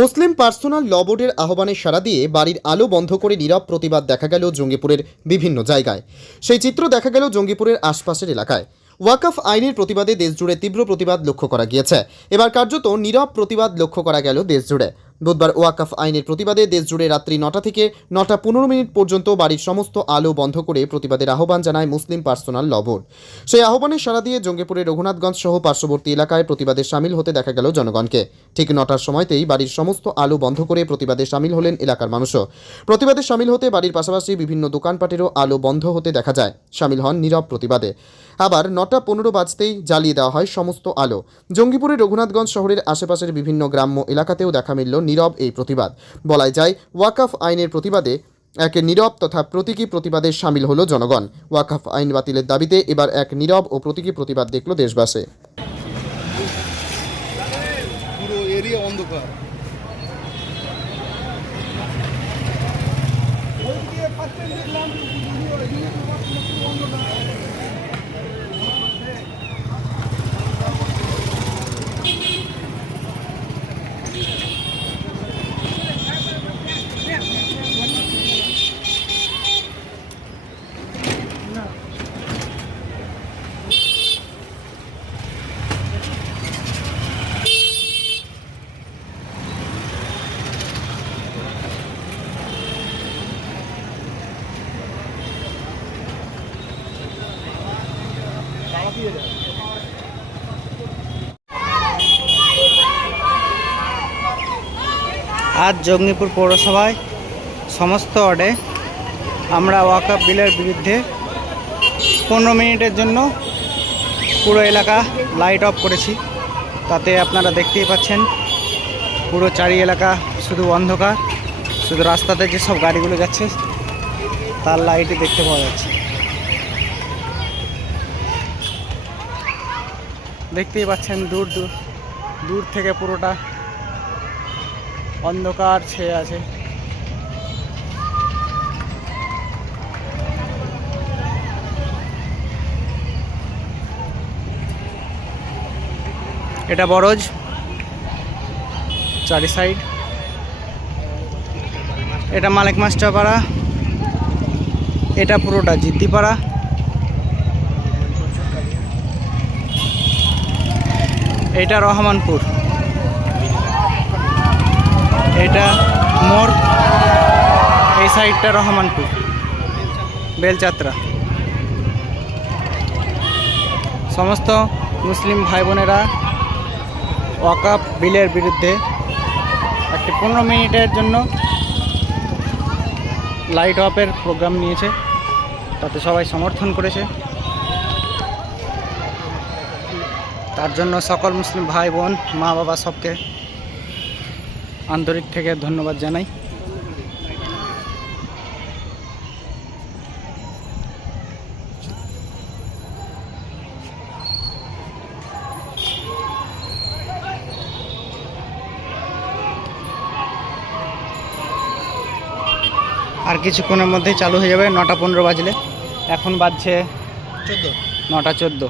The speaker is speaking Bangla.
মুসলিম পার্সোনাল ল বোর্ডের আহ্বানে সাড়া দিয়ে বাড়ির আলো বন্ধ করে নীরব প্রতিবাদ দেখা গেল জঙ্গিপুরের বিভিন্ন জায়গায়। সেই চিত্র দেখা গেল জঙ্গিপুরের আশপাশের এলাকায়। ওয়াকফ আইনের প্রতিবাদে দেশজুড়ে তীব্র প্রতিবাদ লক্ষ্য করা গিয়েছে। এবার কার্যত নীরব প্রতিবাদ লক্ষ্য করা গেল দেশজুড়ে। বুধবার ওয়াকফ আইনের প্রতিবাদে দেশজুড়ে রাত্রি 9টা থেকে 9টা 15 পর্যন্ত বাড়ির সমস্ত আলো বন্ধ করে প্রতিবাদের আহ্বান জানায় মুসলিম পার্সোনাল ল বোর্ড। সেই আহ্বানে সাড়া দিয়ে জঙ্গিপুরের রঘুনাথগঞ্জ সহ পার্শ্ববর্তী এলাকায় প্রতিবাদে সামিল হতে দেখা গেল জনগণকে। ঠিক 9টার সময়তেই বাড়ির সমস্ত আলো বন্ধ করে প্রতিবাদে সামিল হলেন এলাকার মানুষও। প্রতিবাদে সামিল হতে বাড়ির পাশাপাশি বিভিন্ন দোকানপাটেরও আলো বন্ধ হতে দেখা যায়। সামিল হন নীরব প্রতিবাদে। আবার 9টা 15 বাজতেই জ্বালিয়ে দেওয়া হয় সমস্ত আলো। জঙ্গিপুরের রঘুনাথগঞ্জ শহরের আশেপাশের বিভিন্ন গ্রাম্য এলাকাতেও দেখা মিলল নীরব এই প্রতিবাদ। বলাই যায় ওয়াকফ আইনের প্রতিবাদে এক নীরব তথা প্রতীকী প্রতিবাদে সামিল হলো জনগণ। ওয়াকফ আইন বাতিলের দাবিতে এবার এক নীরব ও প্রতীকী প্রতিবাদ দেখল দেশবাসী। পুরো এরিয়া অন্ধকার। আজ জঙ্গিপুর পৌরসভায় সমস্ত ওয়ার্ডে আমরা ওয়াকফ বিলের বিরুদ্ধে 15 মিনিটের জন্য পুরো এলাকা লাইট অফ করেছি। তাতে আপনারা দেখতেই পাচ্ছেন পুরো চারি এলাকা শুধু অন্ধকার, শুধু রাস্তাতে যেসব গাড়িগুলো যাচ্ছে তার লাইটই দেখতে পাওয়া যাচ্ছে। দেখতেই পাচ্ছেন দূর থেকে পুরোটা অন্ধকার ছেয়ে আছে। এটা বরজ চারি সাইড, এটা মালিক মাস্টার পাড়া, এটা পুরোটা জিদ্দিপাড়া, এটা রহমানপুর, এটা মোড়, এই সাইডটা রহমানপুর বেলচাত্রা। সমস্ত মুসলিম ভাই বোনেরা ওয়াকফ বিলের বিরুদ্ধে একটি 15 মিনিটের জন্য লাইট অফের প্রোগ্রাম নিয়েছে। তাতে সবাই সমর্থন করেছে। তার জন্য সকল মুসলিম ভাই বোন, মা বাবা সবকে আন্তরিক থেকে ধন্যবাদ জানাই। আর কিছুক্ষণের মধ্যেই চালু হয়ে যাবে, 9টা 15 বাজলে। এখন বাজছে 9টা 14।